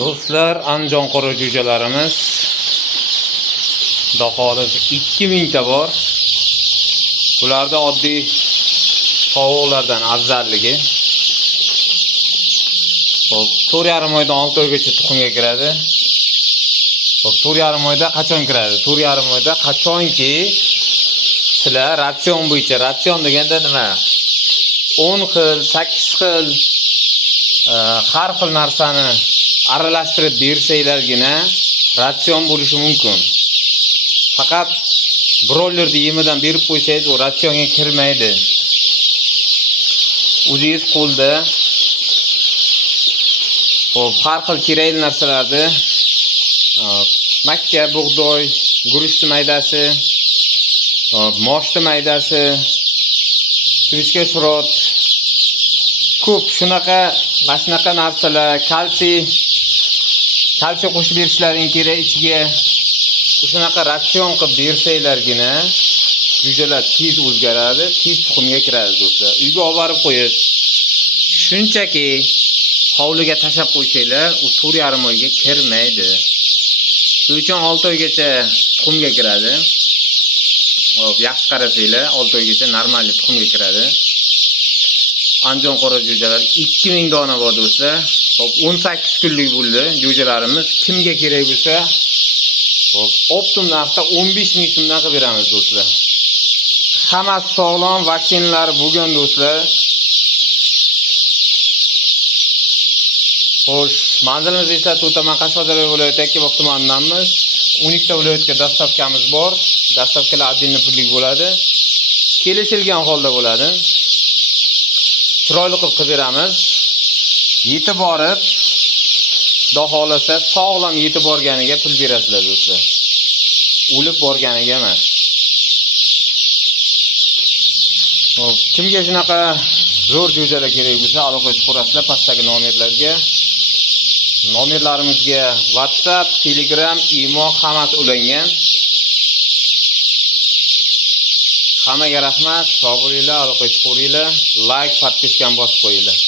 Do'stlar, Andijon qora jo'jalarimiz daholasi 2000 ta bor. Bularda oddiy tovuqlardan afzalligi. Xo'p, 4,5 oydan 6 oygacha tuxumga kiradi. Xo'p, 4,5 oyda qachon kiradi? 4,5 oyda qachonki sizlar ratsion bo'yicha, ratsion deganda nima? 10 xil, 8 xil har xil narsani aralashtirib bersanglargina ratsion bo'lishi mumkin. Faqat broilerni yemidan berib qo'ysangiz, u ratsionga kirmaydi. O'zingiz qo'lda har xil kerakli narsalarni makka, bug'doy, guruchni maydasi, moshni maydasi, svichka shurot, ko'p shunaqa narsalar, kalsiy qo'shib berishlaring kerak ichiga. Shunaqa ratsion qilib bersanglargina jo'jalar tez o'zgaradi, tez tuxumga kiradi do'stlar. Uyga olib borib qo'yib, shunchaki hovliga tashab qo'ysanglar, u 4,5 oyga kirmaydi. Shuning uchun 6 oygacha tuxumga kiradi. Yaxshi qarasanglar, 6 oygacha normal tuxumga kiradi. Andijon qora jo'jalar 2000 dona bor do'stlar. Xo'p, 18 kunlik bo'ldi jo'jalarimiz. Kimga kerak bo'lsa, xo'p, optim narxda 15 ming so'mdan qilib beramiz do'stlar. Hammasi sog'lom, vaksinalar bo'lgan do'stlar. Xo'sh, manzilimiz esa To'taman Qashqadaryo viloyati Yakkabog' tumanidanmiz. 12 ta viloyatga dastavkamiz bor. Dastavkalar отдельно pullik bo'ladi. Kelishilgan holda bo'ladi. Chiroyli qilib beramiz. Yetib borib, Xudo xolasa sog'lom yetib borganiga pul berasizlar do'stlar. O'lib borganiga emas. Xo'p, kimga shunaqa zo'r jo'jalar kerak bo'lsa, aloqa chiqarasizlar pastdagi nomerlarga. Nomerlarimizga WhatsApp, Telegram, imo hammasi ulangan. Hammaga rahmat, sog' bo'linglar, aloqa chiqaringlar, like, podpiskani bosib qo'yinglar.